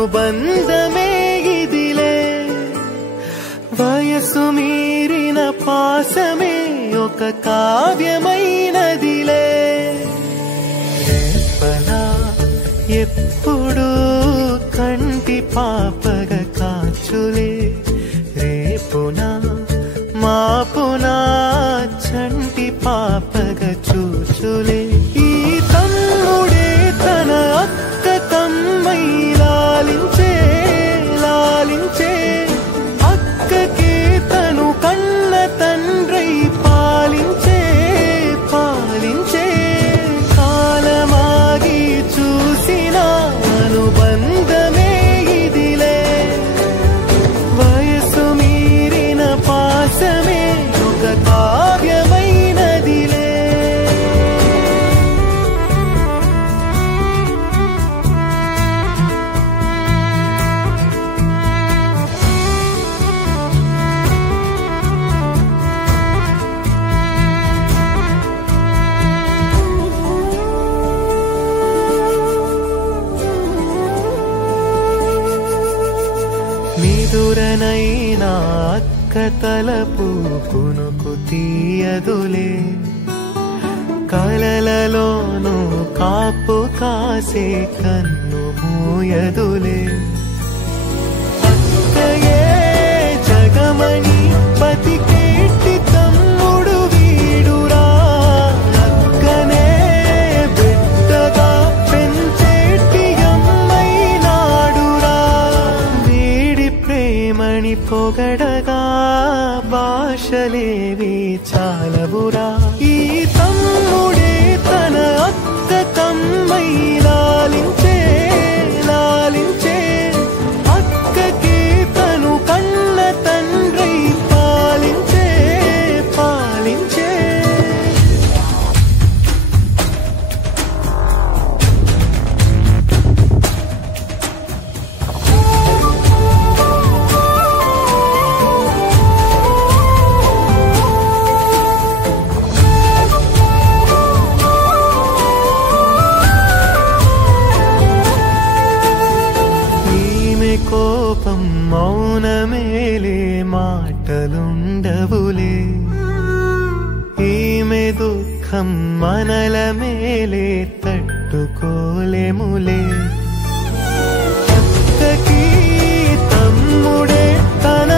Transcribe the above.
అనుబంధమే ఇదిలే వయసు మీరిన పాసమే ఒక కావ్యమైనదిలే రేపలా ఎప్పుడు కంటి పాపగ కాచులే రేపునా మాపునా చంటి పాపగ చూచులే ఈ తమ్ముడే తన అక్క తమ్మై లాలించే లాలించే అక్కకే తను కన్న తండ్రై పాలించే పాలించే కాలమాగి చూసిన అనుబంధమే ఇదిలే వయసు మీరిన పాసమే ఒక కావ్యమైనదిలే నిదురనైనా అక్క తలపు కునుకు తీయదులే కలలలోనూ కాపు కాసే కన్ను మూయదులే అక్కయే జగమణి బతికేటి తమ్ముడు వీడురా అక్కనే బిడ్డగా పెంచేటి అమ్మైనాడురా వీడి ప్రేమని పొగడగా భాషలేవి చాలవురా ఈ తమ్ముడే తన అక్క తమ్మై లాలించే లాలించే అక్కకే తను కన్న తండ్రై పాలించే పాలించే కోపం మౌనమేలే మాటలుండవులే ఈమె దుఃఖం మనల మేలే తట్టుకోలేములే అక్కకి తమ్ముడే తన